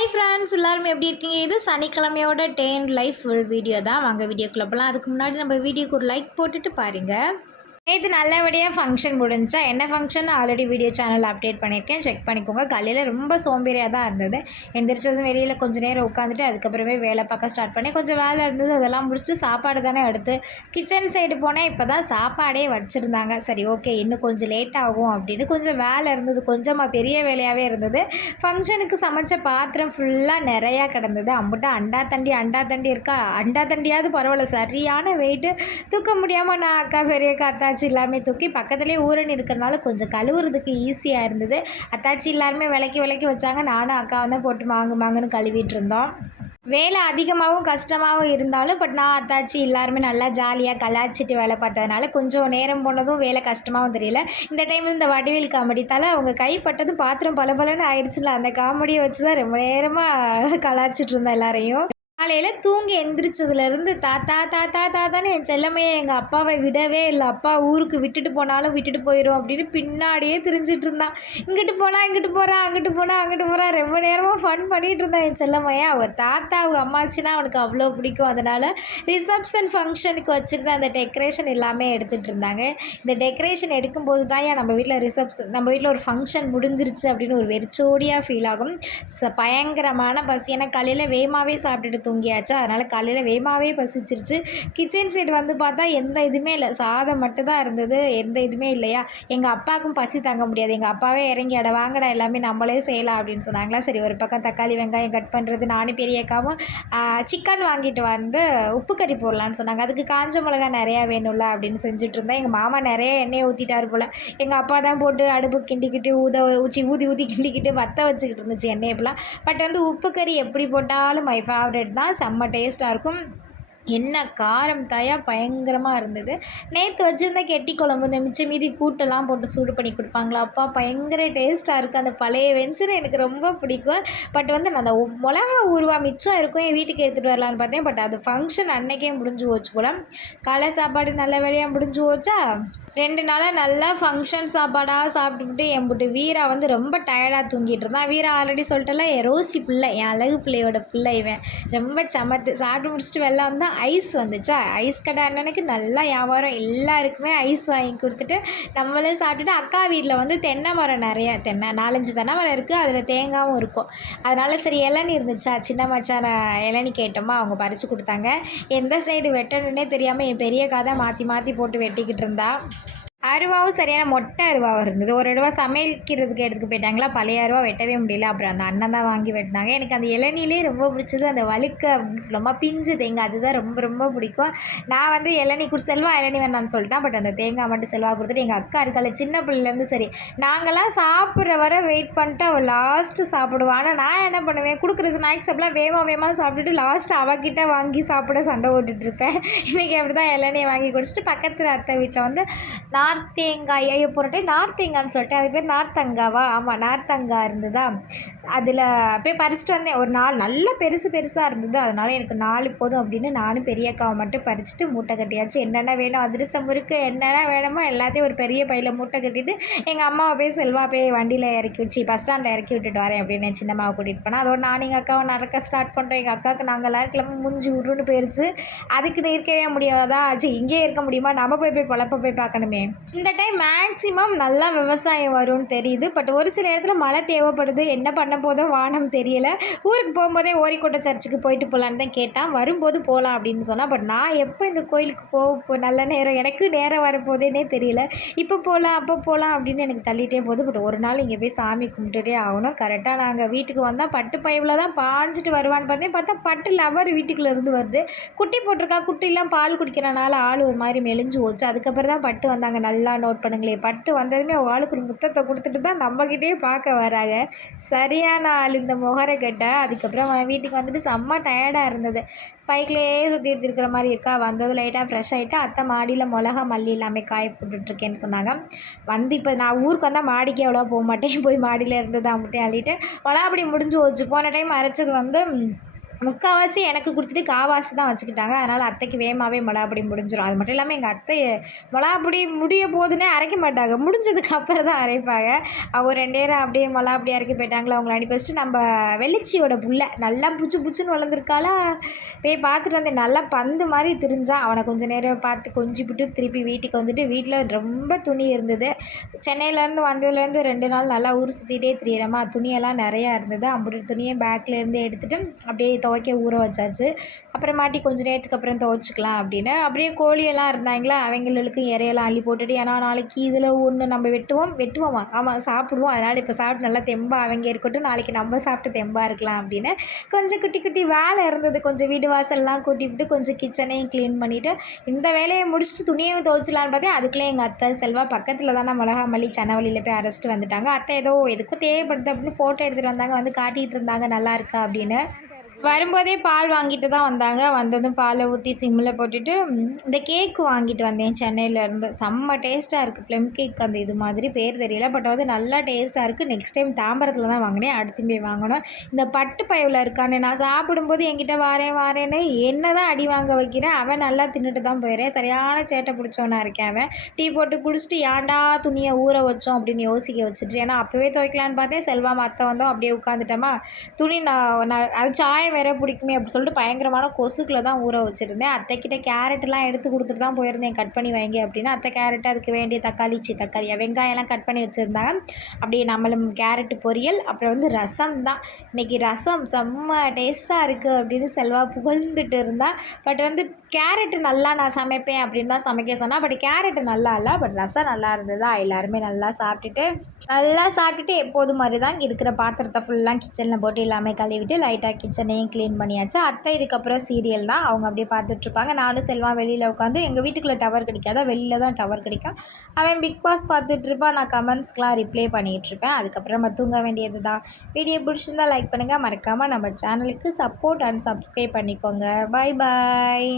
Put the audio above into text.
Hi friends, எல்லாரும் எப்படி இருக்கீங்க? இது சனிக்கிழமையோட டே இன் லைஃப் ஃபுல் வீடியோ தான். வாங்க வீடியோக்குள்ள போகலாம். அதுக்கு முன்னாடி நம்ம வீடியோக்கு ஒரு லைக் போட்டுட்டு பாருங்கள். நேற்று நல்லபடியாக ஃபங்க்ஷன் முடிஞ்சா. என்ன function already video channel update பண்ணியிருக்கேன், செக் பண்ணிக்கோங்க. காலையில் ரொம்ப சோம்பேறியாக தான் இருந்தது. எந்திரிச்சதும் வெளியில் கொஞ்சம் நேரம் உட்காந்துட்டு அதுக்கப்புறமே வேலை பார்க்க ஸ்டார்ட் பண்ணி கொஞ்சம் வேலை இருந்தது, அதெல்லாம் முடிச்சுட்டு சாப்பாடு தானே எடுத்து கிச்சன் சைடு போனேன். இப்போ தான் சாப்பாடே வச்சுருந்தாங்க. சரி, ஓகே, இன்னும் கொஞ்சம் லேட் ஆகும் அப்படின்னு கொஞ்சம் வேலை இருந்தது, கொஞ்சமாக பெரிய வேலையாகவே இருந்தது. ஃபங்க்ஷனுக்கு சமைச்ச பாத்திரம் ஃபுல்லாக நிறையா கிடந்தது. அம்புட்டு அண்டா தண்டி இருக்கா. அண்டா தண்டியாவது பரவாயில்ல, சரியான வெயிட்டு தூக்க முடியாமல் நான் அக்கா பெரியக்கா அத்தாச்சி எல்லாமே தூக்கி பக்கத்துலேயே ஊரணி இருக்கிறனால கொஞ்சம் கழுவுறதுக்கு ஈஸியாக இருந்தது. அத்தாச்சி எல்லாருமே விளக்கி வச்சாங்க. நானும் அக்கா வந்து போட்டு மாங்குன்னு கழுவிட்டு இருந்தோம். வேலை அதிகமாகவும் கஷ்டமாகவும் இருந்தாலும் நான் அத்தாச்சி எல்லாருமே நல்லா ஜாலியாக கலாச்சிட்டு வேலை பார்த்ததுனால கொஞ்சம் நேரம் போனதும் வேலை கஷ்டமாகவும் தெரியல. இந்த டைம் இந்த வடிவேல் காமெடித்தால் அவங்க கைப்பட்டதும் பாத்திரம் பலன்னு ஆயிடுச்சுல, அந்த காமெடியை வச்சு தான் ரொம்ப நேரமாக கலாச்சிட்டு இருந்தேன் எல்லாரையும். காலையில் தூங்கி எந்திரிச்சதுலேருந்து தாத்தா தாத்தா தாத்தான்னு என் செல்லமையை எங்கள் அப்பாவை விடவே இல்லை. அப்பா ஊருக்கு விட்டுட்டு போனாலும் விட்டுட்டு போயிடும் அப்படின்னு பின்னாடியே திரிஞ்சிட்டு இருந்தான். இங்கிட்டு போனால் இங்கிட்டு போகிறான், அங்கிட்டு போனால் அங்கிட்டு போகிறான். ரொம்ப நேரமாக ஃபன் பண்ணிகிட்டு இருந்தான் என் செல்லமையை. அவங்க தாத்தா அவங்க அம்மாச்சின்னா அவனுக்கு அவ்வளோ பிடிக்கும். அதனால் ரிசப்ஷன் ஃபங்க்ஷனுக்கு வச்சுருந்த அந்த டெக்கரேஷன் எல்லாமே எடுத்துகிட்டு இருந்தாங்க. இந்த டெக்கரேஷன் எடுக்கும்போது தான் நம்ம வீட்டில் நம்ம வீட்டில் ஒரு ஃபங்க்ஷன் முடிஞ்சிருச்சு அப்படின்னு ஒரு வெறிச்சோடியாக ஃபீல் ஆகும். பயங்கரமான பசி. ஏன்னா காலையில் வேகமாகவே சாப்பிட்டுட்டு தூங்கியாச்சு. அதனால் காலையில் வேகமாகவே பசிச்சிருச்சு. கிச்சன் சைடு வந்து பார்த்தா எந்த இதுவுமே இல்லை, சாதம் மட்டும்தான் இருந்தது, எந்த இதுவுமே இல்லையா. எங்கள் அப்பாவுக்கும் பசி தாங்க முடியாது. எங்கள் அப்பாவே இறங்கி வாங்கடா எல்லாமே நம்மளே செய்யலாம் அப்படின்னு சொன்னாங்களா. சரி, ஒரு பக்கம் தக்காளி வெங்காயம் கட் பண்ணுறது, நானும் பெரியக்காவும் சிக்கன் வாங்கிட்டு வந்து உப்பு கறி போடலான்னு சொன்னாங்க. அதுக்கு காஞ்ச மிளகா நிறையா வேணும்ல அப்படின்னு செஞ்சுட்டு இருந்தேன். எங்கள் மாமா நிறைய எண்ணெயை ஊற்றிட்டாரு போல். எங்கள் அப்பா தான் போட்டு அடுப்பு கிண்டிக்கிட்டு ஊற்றி கிண்டிக்கிட்டு வற்ற வச்சுக்கிட்டு இருந்துச்சு எண்ணெயை ஃபுல்லாக. பட் உப்பு கறி எப்படி போட்டாலும் மை ஃபேவரட் தான். செம்ம டேஸ்ட்டாக இருக்கும். என்ன காரம் தாயாக பயங்கரமாக இருந்தது. நேற்று வச்சுருந்த கெட்டி குழம்பு இந்த மிச்சம் மீதி கூட்டெல்லாம் போட்டு சூடு பண்ணி கொடுப்பாங்களா, அப்பா பயங்கர டேஸ்ட்டாக இருக்குது. அந்த பழைய வெஞ்சரம் எனக்கு ரொம்ப பிடிக்கும். பட் நான் அந்த மிளகா ஊறுவா மிச்சம் இருக்கும், என் வீட்டுக்கு எடுத்துகிட்டு வரலான்னு பார்த்தேன். பட் அது ஃபங்க்ஷன் அன்னைக்கே முடிஞ்சு போச்சு போல். காலை சாப்பாடு நல்ல வேலையாக முடிஞ்சு போச்சா. 2 நாளாக நல்லா ஃபங்க்ஷன் சாப்பாடாக சாப்பிட்டுக்கிட்டு என் வீரா ரொம்ப டயர்டாக தூங்கிட்டு இருந்தான். வீரா ஆல்ரெடி சொல்லிட்டல, என் ரோசி பிள்ளை, என் அழகு பிள்ளையோட பிள்ளை. இவன் ரொம்ப சமத்து. சாப்பிட்டு முடிச்சுட்டு வெளில வந்தால் ஐஸ் வந்துச்சா. ஐஸ் கடை அண்ணனுக்கு நல்லா வியாபாரம். எல்லாருக்குமே ஐஸ் வாங்கி கொடுத்துட்டு நம்மளே சாப்பிட்டுட்டு. அக்கா வீட்டில் தென்னை மரம் நிறையா, 4-5 தென்னை மரம் இருக்குது. அதில் தேங்காயும் இருக்கும். அதனால் சரி இளநீ இருந்துச்சா, சின்ன மச்சான இளநீ கேட்டோமா, அவங்க பறித்து கொடுத்தாங்க. எந்த சைடு வெட்டணுன்னே தெரியாமல் என் பெரிய கதை மாற்றி போட்டு வெட்டிக்கிட்டு இருந்தா. அருவாவும் சரியான மொட்டை அருவாவும் இருந்தது. ஒரு அருவா சமைக்கிறதுக்கு எடுத்துகிட்டு போயிட்டாங்களா, பழைய அருவா வெட்டவே முடியல. அப்புறம் அந்த அண்ணன் தான் வாங்கி வெட்டினாங்க. எனக்கு அந்த இளநிலே ரொம்ப பிடிச்சது அந்த வழுக்க அப்படின்னு சொல்லுமா, பிஞ்சு தேங்காய், அதுதான் ரொம்ப பிடிக்கும். நான் இளநீ செல்வா இளநீ வேணான்னு சொல்லிட்டேன். பட் அந்த தேங்காய் மட்டும் செல்வா கொடுத்துட்டு எங்கள் அக்கா இருக்காள் சின்ன பிள்ளைலேருந்து. சரி, நாங்கள்லாம் சாப்பிட்ற வர வெயிட் பண்ணிட்டு அவள் லாஸ்ட்டு சாப்பிடுவான். ஆனால் நான் என்ன பண்ணுவேன், கொடுக்குற ஸ்நாக்ஸ் அப்படிலாம் வேகமாக சாப்பிட்டுட்டு லாஸ்ட்டு அவகிட்ட வாங்கி சாப்பிட சண்டை ஓட்டுட்ருப்பேன். இன்றைக்கி அப்படி தான் இளநியை வாங்கி குடிச்சிட்டு பக்கத்தில் அத்தை வீட்டில் நார்த்தேங்காய் போகிறட்டே நார்த்தேங்கான்னு சொல்லிட்டு அது பேர் நார்த்தங்காவா, ஆமாம் நார்த்தங்காய் இருந்ததா. அதில் போய் பறிச்சிட்டு வந்தேன். ஒரு 4 நல்லா பெருசாக இருந்தது. அதனால் எனக்கு 4 போதும் அப்படின்னு நானும் பெரியக்காவை மட்டும் பறிச்சுட்டு மூட்டை கட்டியாச்சு. என்னென்ன வேணும், அதிரசம் முறுக்கு என்னென்ன வேணுமோ எல்லாத்தையும் ஒரு பெரிய பையில் மூட்டை கட்டிட்டு எங்கள் அம்மாவை போய் செல்வா போய் வண்டியில் இறக்கி வச்சு பஸ் ஸ்டாண்டில் இறக்கி விட்டுட்டு வரேன் அப்படின்னு என் சின்னம்மாவை கூட்டிகிட்டு போனேன். அதோட நான் எங்கள் அக்காவை நடக்க ஸ்டார்ட் பண்ணுறோம். எங்கள் அக்காவுக்கு நாங்கள் எல்லாரும் கிளம்பி மூஞ்சி விட்ருன்னு போயிடுச்சு. அதுக்கு இருக்கவே முடியாதா, ஆச்சு இங்கேயே இருக்க முடியுமா, நம்ம போய் பொழப்ப போய் பார்க்கணுமே. இந்த டைம் மேக்ஸிமம் நல்லா விவசாயம் வரும்னு தெரியுது. பட் ஒரு சில இடத்துல மழை தேவைப்படுது. என்ன பண்ண போதோ வானம் தெரியலை. ஊருக்கு போகும்போதே ஓரிக்கோட்டை சர்ச்சுக்கு போயிட்டு போகலான்னு தான் கேட்டான். வரும்போது போகலாம் அப்படின்னு சொன்னால். பட் நான் எப்போ இந்த கோயிலுக்கு நல்ல நேரம், எனக்கு நேரம் வரப்போதேனே தெரியல. இப்போ போகலாம் அப்போ போகலாம் அப்படின்னு எனக்கு தள்ளிகிட்டே போகுது. பட் ஒரு நாள் இங்கே போய் சாமி கும்பிட்டுட்டே ஆகணும். கரெக்டாக நாங்கள் வீட்டுக்கு வந்தால் பட்டு பைவில் தான் பாஞ்சிட்டு வருவான்னு பார்த்தா பட்டு லவர் வீட்டுக்குள்ளேருந்து வருது. குட்டி போட்டிருக்கா. குட்டிலாம் பால் குடிக்கிறனால ஆள் ஒரு மாதிரி மெலிஞ்சு போச்சு. அதுக்கப்புறம் தான் பட்டு வந்தாங்க. நல்லா நோட் பண்ணுங்களே, பட்டு வந்ததுமே ஆளுக்கு ஒரு முத்தத்தை கொடுத்துட்டு தான் நம்மக்கிட்டே பார்க்க வராங்க. சரியான ஆள் இந்த முகரை கட்ட. அதுக்கப்புறம் வீட்டுக்கு செம்ம டயர்டாக இருந்தது. பைக்லேயே சுற்றி எடுத்துருக்கிற மாதிரி இருக்கா. வந்தது லைட்டாக ஃப்ரெஷ் ஆகிட்டு அத்தை மாடியில் மிளகா மல்லி எல்லாமே காய போட்டுட்ருக்கேன்னு சொன்னாங்க. இப்போ நான் ஊருக்கு வந்தால் மாடிக்கே எவ்வளோ போக மாட்டேன். போய் மாடியில் இருந்து தான் முட்டையை அள்ளிட்டு அப்படி முடிஞ்சு போச்சு. போன டைம் அரைச்சது முக்கால்வாசி எனக்கு கொடுத்துட்டு கால்வாசி தான் வச்சுக்கிட்டாங்க. அதனால் அத்தைக்கு வேகமாகவே மிளகாப்பொடி முடிஞ்சிடும். அது மட்டும் இல்லாமல் எங்கள் அத்தை மிளகாப்பொடி முடிய போதுன்னே அரைக்க மாட்டாங்க. முடிஞ்சதுக்கு அப்புறம் தான் அரைப்பாங்க. அவங்க 2 நேரம் அப்படியே மிளகாப்பொடி அரைக்க போயிட்டாங்களா, அவங்கள அனுப்பி வச்சுட்டு நம்ம வெள்ளிச்சியோட புள்ள நல்லா புச்சு புச்சுன்னு வளர்ந்துருக்காளா, போய் பார்த்துட்டு வந்து நல்லா பந்து மாதிரி திரிஞ்சான். அவனை கொஞ்சம் நேரம் பார்த்து கொஞ்சிவிட்டு திருப்பி வீட்டுக்கு வந்துட்டு வீட்டில் ரொம்ப துணி இருந்தது. சென்னையிலேருந்து வந்ததுலேருந்து 2 நாள் நல்லா ஊர் சுற்றிட்டே திரியிறேம்மா, துணியெல்லாம் நிறையா இருந்தது. அம்புட்டு துணியை பேக்லேருந்து எடுத்துகிட்டு அப்படியே துவைக்க ஊற வச்சாச்சு. அப்புறமாட்டி கொஞ்சம் நேரத்துக்கு அப்புறம் துவைச்சிக்கலாம் அப்படின்னு அப்படியே கோழியெல்லாம் இருந்தாங்களா, அவங்களுக்கு இறையெல்லாம் அள்ளி போட்டுட்டு, ஏன்னா நாளைக்கு இதில் ஒன்று நம்ம வெட்டுவோமா, ஆமாம் சாப்பிடுவோம். அதனால் இப்போ சாப்பிட்டு நல்லா தெம்பாக அவங்க இருக்கட்டும், நாளைக்கு நம்ம சாப்பிட்டு தெம்பாக இருக்கலாம் அப்படின்னு கொஞ்சம் குட்டி குட்டி வேலை இருந்தது. கொஞ்சம் வீடு வாசல்லாம் கூட்டி விட்டு கொஞ்சம் கிச்சனையும் க்ளீன் பண்ணிவிட்டு இந்த வேலையை முடிச்சுட்டு துணியையும் துவைச்சிலான்னு பார்த்தேன். அதுக்குள்ளே எங்கள் அத்தை செல்வா பக்கத்தில் தானே மிளகா மல்லி சன்னவழியில் போய் அரைச்சிட்டு வந்துட்டாங்க. அத்தை ஏதோ எதுக்கும் தேவைப்படுது அப்படின்னு ஃபோட்டோ எடுத்துகிட்டு வந்தாங்க, வந்து காட்டிகிட்டு இருந்தாங்க நல்லா இருக்கா அப்படின்னு. வரும்போதே பால் வாங்கிட்டு தான் வந்தாங்க. வந்ததும் பாலை ஊற்றி சிம்மில் போட்டுட்டு இந்த கேக்கு வாங்கிட்டு வந்தேன் சென்னையிலேருந்து. செம்ம டேஸ்ட்டாக இருக்குது. ப்ளம் கேக் அந்த இது மாதிரி பேர் தெரியல, பட் வந்து நல்லா டேஸ்ட்டாக இருக்குது. நெக்ஸ்ட் டைம் தாம்பரத்தில் தான் வாங்கினேன், அடுத்து போய் வாங்கணும். இந்த பட்டு பயவில் இருக்கானே, நான் சாப்பிடும்போது என்கிட்ட வாரேன்னு என்ன தான் அடி வாங்க வைக்கிறேன். அவன் நல்லா தின்னுட்டு தான் போயிடுறேன். சரியான சேட்டை பிடிச்சவனா இருக்கேன். அவன் டீ போட்டு குடிச்சிட்டு ஏன்டா துணியை ஊற வச்சோம் அப்படின்னு யோசிக்க வச்சுட்டு, ஏன்னா அப்போவே துவைக்கலான்னு பார்த்தேன். செல்வா மற்ற வந்தோம் அப்படியே உட்காந்துட்டோமா, துணி நான் அது சாயம் வேறு பிடிக்குமே அப்படி சொல்லிட்டு பயங்கரமான கொசுக்கில் தான் ஊற வச்சுருந்தேன். அத்தைக்கிட்ட கேரட்டெல்லாம் எடுத்து கொடுத்துட்டு தான் போயிருந்தேன், கட் பண்ணி வைங்க அப்படின்னு. அத்தை கேரட்டு அதுக்கு வேண்டிய தக்காளி வெங்காயம்லாம் கட் பண்ணி வச்சுருந்தாங்க. அப்படியே நம்மளும் கேரட்டு பொரியல், அப்புறம் வந்து ரசம் தான். இன்றைக்கி ரசம் செம்ம டேஸ்ட்டாக இருக்குது அப்படின்னு செல்வா புகழ்ந்துட்டு இருந்தான். பட் வந்து கேரட்டு நல்லா நான் சமைப்பேன் அப்படின்னு தான் சமைக்க சொன்னால், பட் கேரட்டு நல்லா இல்லை, பட் ரசம் நல்லா இருந்ததா. எல்லாருமே நல்லா சாப்பிட்டுட்டு எப்போதும் மாதிரி தான் இருக்கிற பாத்திரத்தை ஃபுல்லாக கிச்சனில் போட்டு எல்லாமே கழுவிட்டு லைட்டாக கிச்சனையும் க்ளீன் பண்ணியாச்சு. அத்தை இதுக்கப்புறம் சீரியல் தான் அவங்க அப்படியே பார்த்துட்ருப்பாங்க. நானும் செல்வா வெளியில் உட்காந்து, எங்கள் வீட்டுக்குள்ளே டவர் கிடைக்காதா, வெளியில் தான் டவர் கிடைக்கும். அவன் பிக் பாஸ் பார்த்துட்ருப்பான், நான் கமெண்ட்ஸ்க்கெலாம் ரிப்ளை பண்ணிகிட்ருப்பேன். அதுக்கப்புறமா தூங்க வேண்டியது தான். வீடியோ பிடிச்சிருந்தால் லைக் பண்ணுங்கள், மறக்காமல் நம்ம சேனலுக்கு சப்போர்ட் அண்ட் சப்ஸ்கிரைப் பண்ணிக்கோங்க. பாய் பாய்.